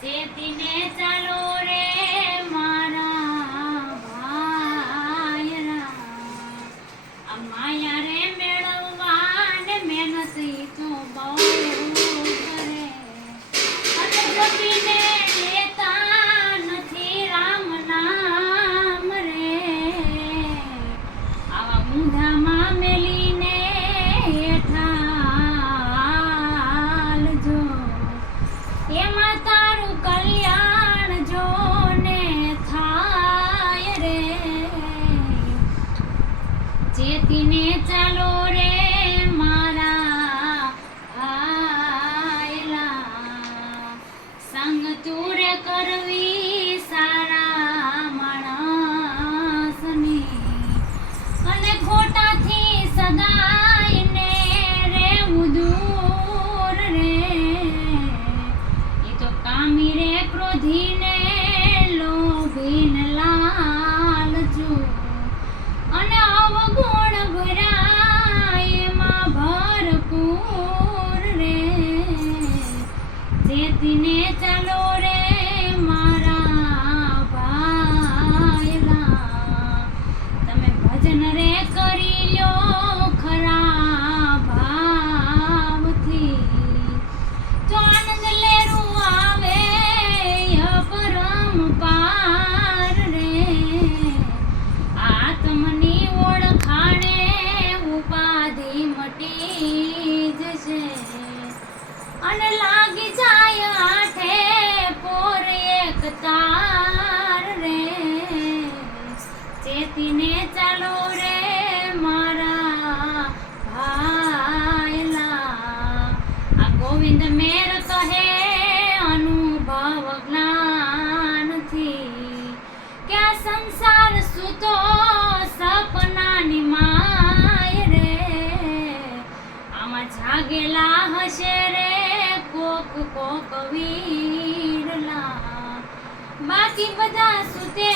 ચેતીને ચાલો રે મારા ભાયરા, આ માયા રે મેળવવા ને મહેનત ઈ તો બહુ કરે, અને જપીને લેતા નથી રામ નામ રે, આવા ઊંધામાં મેલીને હેઠાલજો, એમાં તારું કલ્યાણ જોને થાય રે, ચેતીને ચાલો રે મારા ભાયલા, સંગ તુર કરવી સારા માણસની, અને ખોટાથી સદાયને રહેવું દૂર રે, ઈ તો કામી રે ક્રોધીને લોભીને લાલચુ, અને અવગુણ ભર્યા એમાં ભરપૂર રે, ચેતીને ચાલો રે મારા ભાયલા, તમે ભજન રે કરી લ્યો ખરા ભાવથી, તો આનંદ લેરું આવે અપરંપાર રે, આત્મની ઓળખાણે ઉપાધિ મટી જશે, અને લાગી જાય આઠે પોર એક તાર રે, ચેતીને ચાલો રે મારા ભાયલા, આ ગોવિંદ મેર કહે અનુભવ જ્ઞાનથી, કે આ સંસાર સૂતો સપનાની માય રે, આમાં જાગેલા હશે રે કોક કોક વીરલા, બાકી બધા સૂતે